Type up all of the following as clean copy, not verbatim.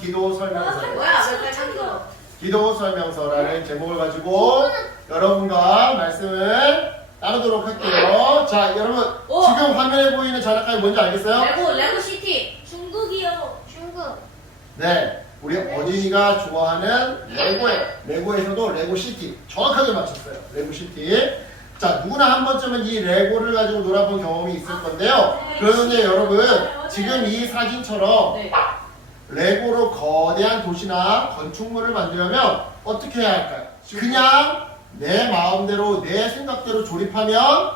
기도 설명서예요. 뭐야? 왜 창조? 기도 설명서라는 제목을 가지고 여러분과 말씀을 나누도록 할게요. 자, 여러분 지금 화면에 보이는 자락까지 뭔지 알겠어요? 레고 시티. 중국이요. 중국. 네, 우리 어린이가 좋아하는 레고예요. 레고에서도 레고시티 정확하게 맞췄어요. 레고시티. 자, 누구나 한 번쯤은 이 레고를 가지고 놀아본 경험이 있을 건데요. 그런데 여러분 지금 이 사진처럼 네. 레고로 거대한 도시나 건축물을 만들려면 어떻게 해야 할까요? 그냥 내 마음대로 내 생각대로 조립하면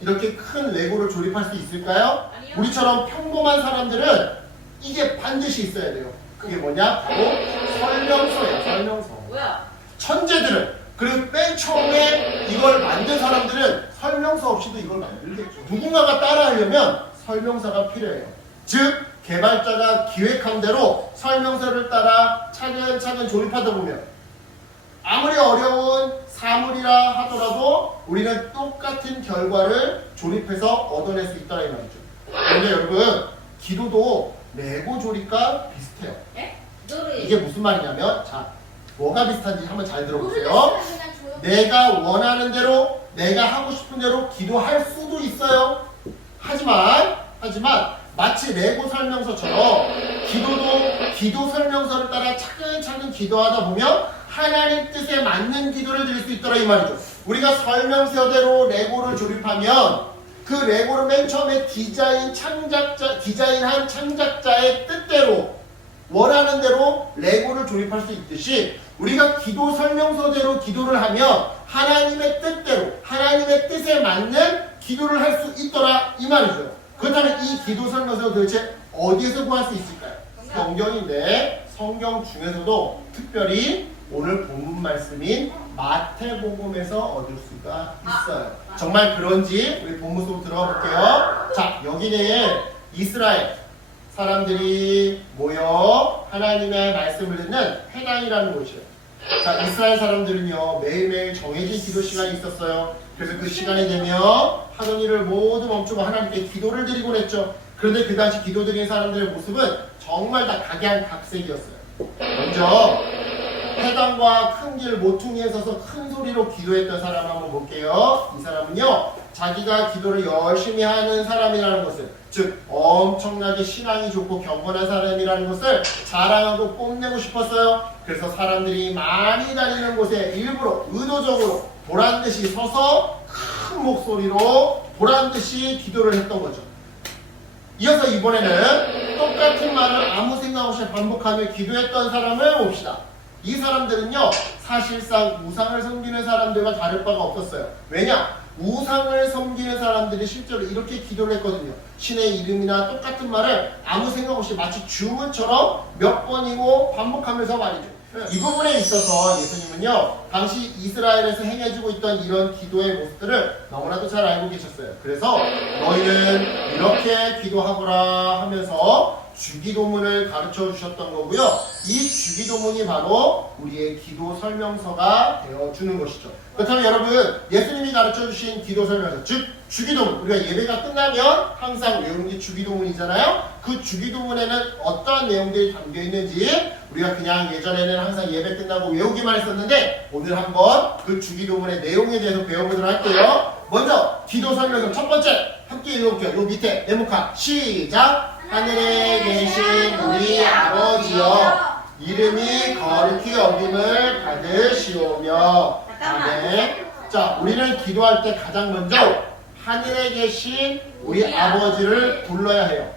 이렇게 큰 레고를 조립할 수 있을까요? 아니요. 우리처럼 평범한 사람들은 이게 반드시 있어야 돼요. 그게 뭐냐? 바로 설명서예요. 설명서. 뭐야? 천재들은, 그리고 맨 처음에 이걸 만든 사람들은 설명서 없이도 이걸 만들겠죠. 누군가가 따라하려면 설명서가 필요해요. 즉 개발자가 기획한 대로 설명서를 따라 차근차근 조립하다 보면 아무리 어려운 사물이라 하더라도 우리는 똑같은 결과를 조립해서 얻어낼 수 있다는 말이죠. 그런데 여러분 기도도 레고 조립과 비슷해요. 예? 이게 무슨 말이냐면, 자, 뭐가 비슷한지 한번 잘 들어보세요. 모르겠으면 그냥 조용히. 내가 원하는 대로, 내가 하고 싶은 대로 기도할 수도 있어요. 하지만 마치 레고 설명서처럼 기도도 기도 설명서를 따라 차근차근 기도하다 보면 하나님 뜻에 맞는 기도를 드릴 수 있더라 이 말이죠. 우리가 설명서대로 레고를 조립하면 그 레고를 맨 처음에 디자인한 창작자의 뜻대로 원하는 대로 레고를 조립할 수 있듯이 우리가 기도 설명서대로 기도를 하면 하나님의 뜻대로 하나님의 뜻에 맞는 기도를 할 수 있더라 이 말이죠. 그렇다면 이 기도 설명서 도대체 어디에서 구할 수 있을까요? 성경인데 성경 중에서도 특별히 오늘 본문 말씀인 마태복음에서 얻을 수가 있어요. 정말 그런지 우리 본문 속으로 들어가 볼게요. 자, 여기는 이스라엘 사람들이 모여 하나님의 말씀을 듣는 회당이라는 곳이에요. 자, 이스라엘 사람들은요 매일매일 정해진 기도 시간이 있었어요. 그래서 그 시간이 되면 하던 일을 모두 멈추고 하나님께 기도를 드리곤 했죠. 그런데 그 당시 기도 드리는 사람들의 모습은 정말 다 각양각색이었어요. 먼저 회당과 큰 길 모퉁이에 서서 큰 소리로 기도했던 사람 한번 볼게요. 이 사람은요 자기가 기도를 열심히 하는 사람이라는 것을, 즉 엄청나게 신앙이 좋고 경건한 사람이라는 것을 자랑하고 뽐내고 싶었어요. 그래서 사람들이 많이 다니는 곳에 일부러 의도적으로 보란듯이 서서 큰 목소리로 보란듯이 기도를 했던 거죠. 이어서 이번에는 똑같은 말을 아무 생각 없이 반복하며 기도했던 사람을 봅시다. 이 사람들은요 사실상 우상을 섬기는 사람들과 다를 바가 없었어요. 왜냐? 우상을 섬기는 사람들이 실제로 이렇게 기도를 했거든요. 신의 이름이나 똑같은 말을 아무 생각 없이 마치 주문처럼 몇 번이고 반복하면서 말이죠. 이 부분에 있어서 예수님은요 당시 이스라엘에서 행해지고 있던 이런 기도의 모습들을 너무나도 잘 알고 계셨어요. 그래서 너희는 이렇게 기도하거라 하면서 주기도문을 가르쳐 주셨던 거고요. 이 주기도문이 바로 우리의 기도 설명서가 되어주는 것이죠. 그렇다면 여러분 예수님이 가르쳐 주신 기도 설명서, 즉 주기도문, 우리가 예배가 끝나면 항상 외우는 게 주기도문이잖아요. 그 주기도문에는 어떠한 내용들이 담겨 있는지 우리가 그냥 예전에는 항상 예배 끝나고 외우기만 했었는데 오늘 한번 그 주기도문의 내용에 대해서 배워보도록 할게요. 먼저 기도 설명서 첫 번째 함께 읽어볼게요. 요 밑에 네모칸 시작. 하늘에 계신 우리 아버지여 이름이 거룩히 여김을 받으시오며. 아멘. 자, 우리는 기도할 때 가장 먼저 하늘에 계신 우리 아버지를 불러야 해요.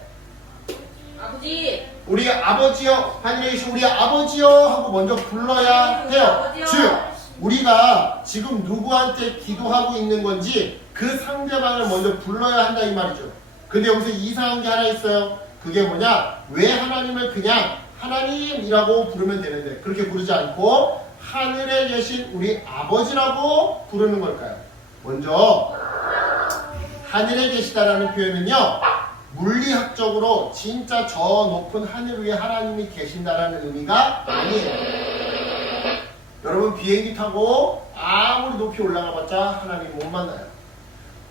아버지. 우리 아버지여, 하늘에 계신 우리 아버지여 하고 먼저 불러야 해요. 즉 우리가 지금 누구한테 기도하고 있는 건지 그 상대방을 먼저 불러야 한다 이 말이죠. 근데 여기서 이상한 게 하나 있어요. 그게 뭐냐? 왜 하나님을 그냥 하나님이라고 부르면 되는데 그렇게 부르지 않고 하늘에 계신 우리 아버지라고 부르는 걸까요? 먼저 하늘에 계시다라는 표현은요 물리학적으로 진짜 저 높은 하늘 위에 하나님이 계신다라는 의미가 아니에요. 여러분 비행기 타고 아무리 높이 올라가봤자 하나님 못 만나요.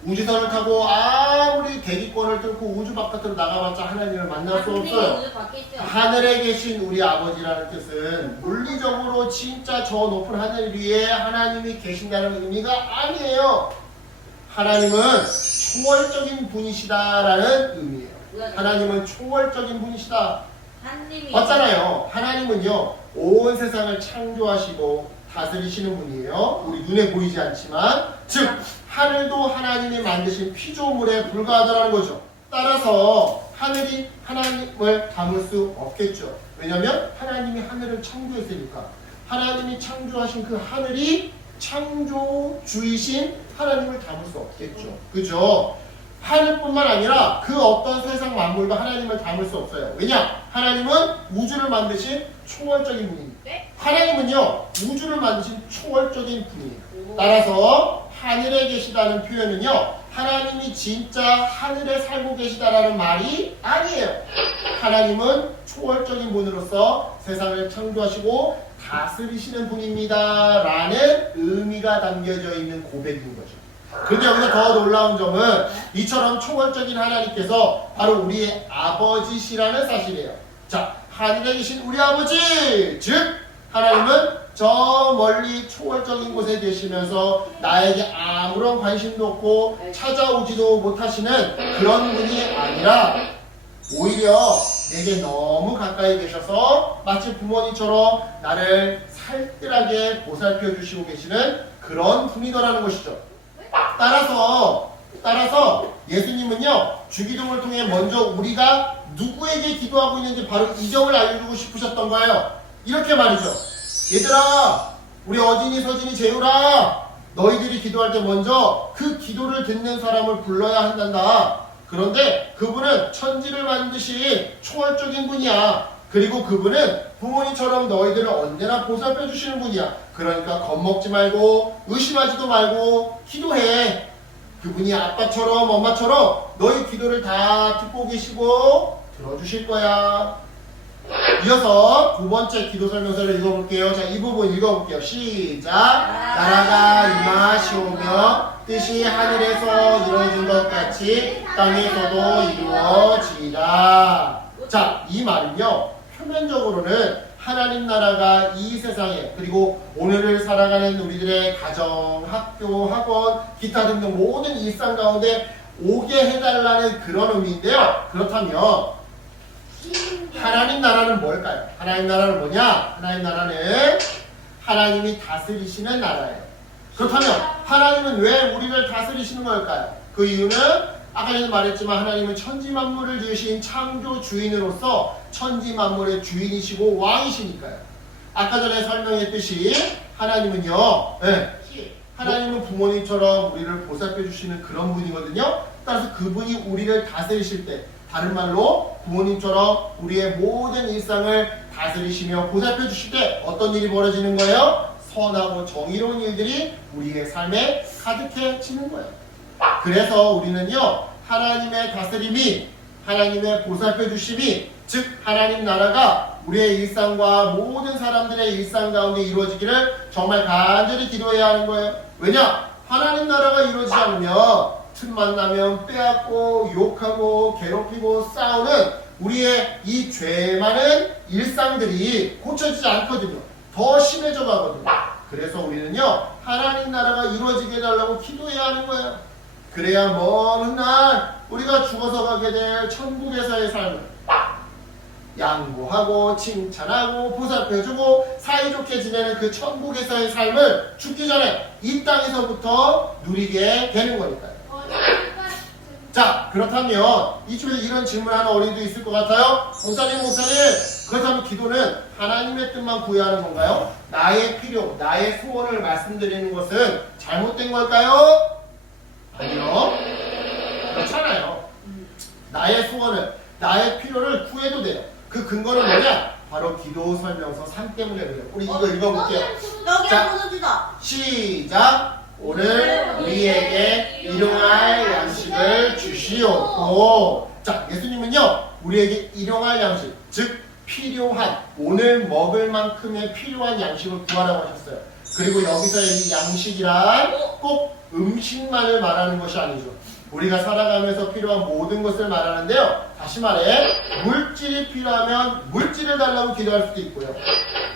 우주선을 타고 아무리 대기권을 뚫고 우주 바깥으로 나가봤자 하나님을 만날 수 없어요. 우주 밖에 있죠. 하늘에 계신 우리 아버지라는 뜻은 물리적으로 진짜 저 높은 하늘 위에 하나님이 계신다는 의미가 아니에요. 하나님은 초월적인 분이시다라는 의미예요. 하나님은 초월적인 분이시다. 하나님이 맞잖아요. 하나님은요, 온 세상을 창조하시고 다스리시는 분이에요. 우리 눈에 보이지 않지만, 즉 하늘도 하나님이 만드신 피조물에 불과하다는 거죠. 따라서 하늘이 하나님을 담을 수 없겠죠. 왜냐하면 하나님이 하늘을 창조했으니까. 하나님이 창조하신 그 하늘이 창조주이신 하나님을 담을 수 없겠죠. 그죠? 하늘뿐만 아니라 그 어떤 세상 만물도 하나님을 담을 수 없어요. 왜냐? 하나님은 우주를 만드신 초월적인 분입니다. 네? 하나님은요, 우주를 만드신 초월적인 분이에요. 따라서 하늘에 계시다는 표현은요, 하나님이 진짜 하늘에 살고 계시다라는 말이 아니에요. 하나님은 초월적인 분으로서 세상을 창조하시고 다스리시는 분입니다 라는 의미가 담겨져 있는 고백인 거죠. 그런데 여기서 더 놀라운 점은 이처럼 초월적인 하나님께서 바로 우리의 아버지시라는 사실이에요. 자, 하늘에 계신 우리 아버지, 즉 하나님은 저 멀리 초월적인 곳에 계시면서 나에게 아무런 관심도 없고 찾아오지도 못하시는 그런 분이 아니라 오히려 내게 너무 가까이 계셔서 마치 부모님처럼 나를 살뜰하게 보살펴 주시고 계시는 그런 분이더라는 것이죠. 따라서 예수님은요, 주기도를 통해 먼저 우리가 누구에게 기도하고 있는지 바로 이 점을 알려주고 싶으셨던 거예요. 이렇게 말이죠. 얘들아, 우리 어진이, 서진이, 재우라, 너희들이 기도할 때 먼저 그 기도를 듣는 사람을 불러야 한단다. 그런데 그분은 천지를 만드신 초월적인 분이야. 그리고 그분은 부모님처럼 너희들을 언제나 보살펴 주시는 분이야. 그러니까 겁먹지 말고 의심하지도 말고 기도해. 그분이 아빠처럼 엄마처럼 너희 기도를 다 듣고 계시고 들어주실 거야. 이어서 두 번째 기도 설명서를 읽어볼게요. 자, 이 부분 읽어볼게요. 시작. 나라가 임하시오며 뜻이 하늘에서 이루어진 것 같이 땅에서도 이루어지라. 자, 이 말은요, 표면적으로는 하나님 나라가 이 세상에, 그리고 오늘을 살아가는 우리들의 가정, 학교, 학원, 기타 등등 모든 일상 가운데 오게 해달라는 그런 의미인데요. 그렇다면 하나님 나라는 뭘까요? 하나님 나라는 뭐냐? 하나님 나라는 하나님이 다스리시는 나라예요. 그렇다면 하나님은 왜 우리를 다스리시는 걸까요? 그 이유는 아까 전에 말했지만 하나님은 천지 만물을 지으신 창조 주인으로서 천지 만물의 주인이시고 왕이시니까요. 아까 전에 설명했듯이 하나님은요, 하나님은 부모님처럼 우리를 보살펴 주시는 그런 분이거든요. 따라서 그분이 우리를 다스리실 때, 다른 말로 부모님처럼 우리의 모든 일상을 다스리시며 보살펴 주실 때 어떤 일이 벌어지는 거예요? 선하고 정의로운 일들이 우리의 삶에 가득해지는 거예요. 그래서 우리는요, 하나님의 다스림이, 하나님의 보살펴 주심이, 즉 하나님 나라가 우리의 일상과 모든 사람들의 일상 가운데 이루어지기를 정말 간절히 기도해야 하는 거예요. 왜냐? 하나님 나라가 이루어지지 않으면 틈만 나면 빼앗고 욕하고 괴롭히고 싸우는 우리의 이 죄 많은 일상들이 고쳐지지 않거든요. 더 심해져 가거든요. 그래서 우리는요, 하나님 나라가 이루어지게 해달라고 기도해야 하는 거예요. 그래야 먼 훗날 우리가 죽어서 가게 될 천국에서의 삶을 양보하고 칭찬하고 보살펴주고 사이좋게 지내는 그 천국에서의 삶을 죽기 전에 이 땅에서부터 누리게 되는 거니까요. 자, 그렇다면 이쯤에서 이런 질문하는 어린이도 있을 것 같아요. 목사님, 그렇다면 기도는 하나님의 뜻만 구해야 하는 건가요? 나의 필요, 나의 소원을 말씀드리는 것은 잘못된 걸까요? 아니요. 그렇잖아요. 나의 소원을, 나의 필요를 구해도 돼요. 그 근거는 뭐냐? 바로 기도 설명서 3 때문에 그래요. 우리 이거 읽어볼게요. 자, 시작. 오늘 우리에게 일용할 양식을 주시옵고. 자, 예수님은요, 우리에게 일용할 양식, 즉 필요한, 오늘 먹을 만큼의 필요한 양식을 구하라고 하셨어요. 그리고 여기서의 이 양식이란 꼭 음식만을 말하는 것이 아니죠. 우리가 살아가면서 필요한 모든 것을 말하는데요. 다시 말해 물질이 필요하면 물질을 달라고 기도할 수도 있고요.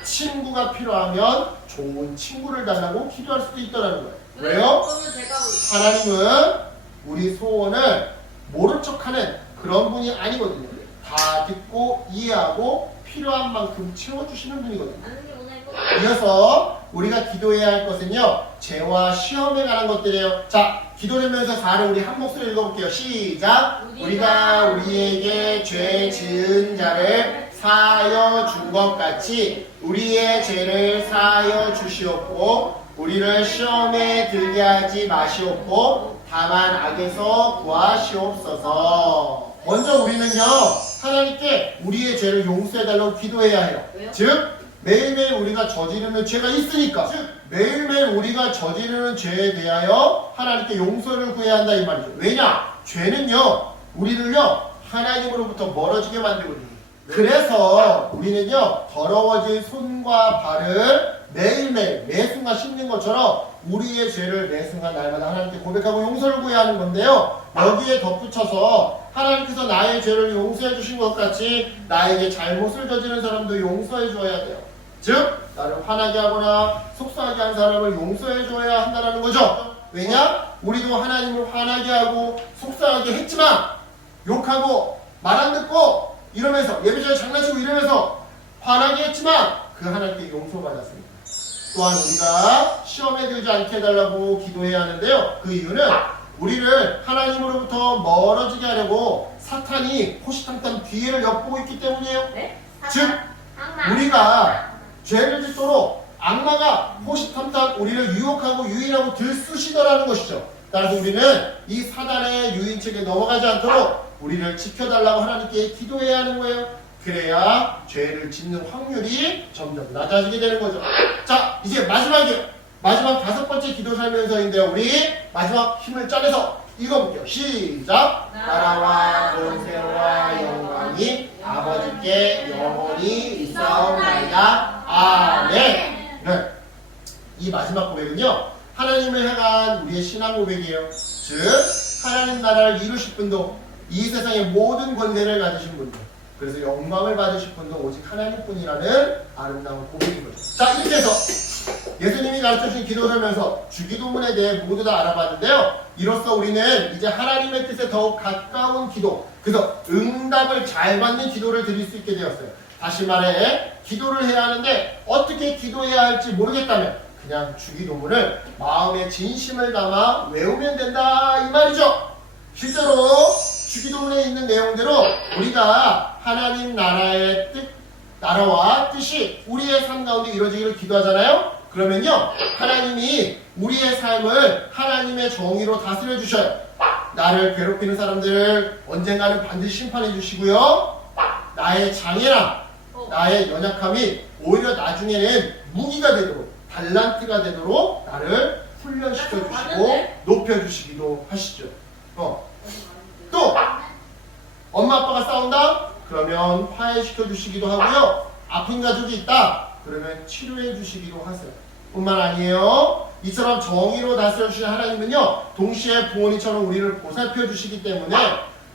친구가 필요하면 좋은 친구를 달라고 기도할 수도 있다는 거예요. 왜요? 그러면 제가 하나님은 우리 소원을 모른 척하는 그런 분이 아니거든요. 다 듣고 이해하고 필요한 만큼 채워주시는 분이거든요. 아는데 오늘 꼭 이어서 우리가 기도해야 할 것은요, 죄와 시험에 관한 것들이에요. 자, 기도되면서 4를 우리 한 목소리로 읽어볼게요. 시작. 우리가 우리에게 죄 지은 자를 사하여 준 것 같이 우리의 죄를 사하여 주시옵고 우리를 시험에 들게 하지 마시옵고 다만 악에서 구하시옵소서. 먼저 우리는요, 하나님께 우리의 죄를 용서해달라고 기도해야 해요. 왜요? 즉 매일매일 우리가 저지르는 죄가 있으니까, 즉 매일매일 우리가 저지르는 죄에 대하여 하나님께 용서를 구해야 한다 이 말이죠. 왜냐? 죄는요 우리를요 하나님으로부터 멀어지게 만들거든요. 그래서 우리는요 더러워진 손과 발을 매일매일 매순간 씻는 것처럼 우리의 죄를 매순간 날마다 하나님께 고백하고 용서를 구해야 하는 건데요, 여기에 덧붙여서 하나님께서 나의 죄를 용서해 주신 것 같이 나에게 잘못을 저지른 사람도 용서해 줘야 돼요. 즉 나를 화나게 하거나 속상하게 한 사람을 용서해 줘야 한다는 거죠. 왜냐? 우리도 하나님을 화나게 하고 속상하게 했지만 욕하고 말 안 듣고 이러면서 예배전에 장난치고 이러면서 화나게 했지만 그 하나님께 용서받았습니다. 또한 우리가 시험에 들지 않게 해달라고 기도해야 하는데요, 그 이유는 우리를 하나님으로부터 멀어지게 하려고 사탄이 호시탐탐 기회를 엿보고 있기 때문이에요. 네? 즉 우리가 죄를 짓도록 악마가 호시탐탐 우리를 유혹하고 유인하고 들쑤시더라는 것이죠. 따라서 우리는 이 사단의 유인책에 넘어가지 않도록 우리를 지켜달라고 하나님께 기도해야 하는 거예요. 그래야 죄를 짓는 확률이 점점 낮아지게 되는 거죠. 자, 이제 마지막 5번째 기도 설명서인데요, 우리 마지막 힘을 짜내서 읽어볼게요. 시작. 나라와 권세와 영광이 아버지께 영원히 있사옵나이다. 아멘. 네. 이 마지막 고백은요, 하나님을 향한 우리의 신앙 고백이에요. 즉 하나님 나라를 이루실 분도 이 세상의 모든 권세를 가지신 분도 그래서 영광을 받으실 분도 오직 하나님뿐이라는 아름다운 고백인 거죠. 자, 이렇게 해서 예수님이 가르쳐주신 기도 설명서 주기도문에 대해 모두 다 알아봤는데요, 이로써 우리는 이제 하나님의 뜻에 더욱 가까운 기도, 그래서 응답을 잘 받는 기도를 드릴 수 있게 되었어요. 다시 말해 기도를 해야 하는데 어떻게 기도해야 할지 모르겠다면 그냥 주기도문을 마음의 진심을 담아 외우면 된다 이 말이죠. 실제로 주기도문에 있는 내용대로 우리가 하나님 나라의 나라와 뜻이 우리의 삶 가운데 이루어지기를 기도하잖아요. 그러면요, 하나님이 우리의 삶을 하나님의 정의로 다스려 주셔요. 나를 괴롭히는 사람들을 언젠가는 반드시 심판해 주시고요, 나의 장애나 나의 연약함이 오히려 나중에는 무기가 되도록, 달란트가 되도록 나를 훈련시켜 주시고 높여 주시기도 하시죠. 또 엄마 아빠가 싸운다? 그러면 화해시켜 주시기도 하고요, 아픈 가족이 있다? 그러면 치료해 주시기도 하세요. 뿐만 아니에요, 이처럼 정의로 다스려 주신 하나님은요 동시에 부모님처럼 우리를 보살펴 주시기 때문에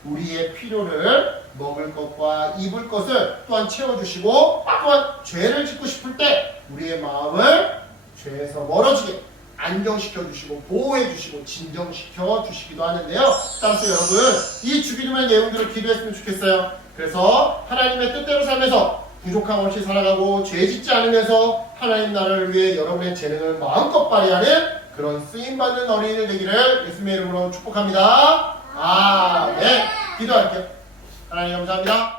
우리의 필요를 먹을 것과 입을 것을 또한 채워주시고, 또한 죄를 짓고 싶을 때 우리의 마음을 죄에서 멀어지게 안정시켜 주시고 보호해 주시고 진정시켜 주시기도 하는데요. 따라서 여러분 이 주기도문의 내용들을 기도했으면 좋겠어요. 그래서 하나님의 뜻대로 살면서 부족함 없이 살아가고 죄 짓지 않으면서 하나님 나라를 위해 여러분의 재능을 마음껏 발휘하는 그런 쓰임받는 어린이들 되기를 예수님의 이름으로 축복합니다. 아멘. 기도할게요. 하나님 감사합니다.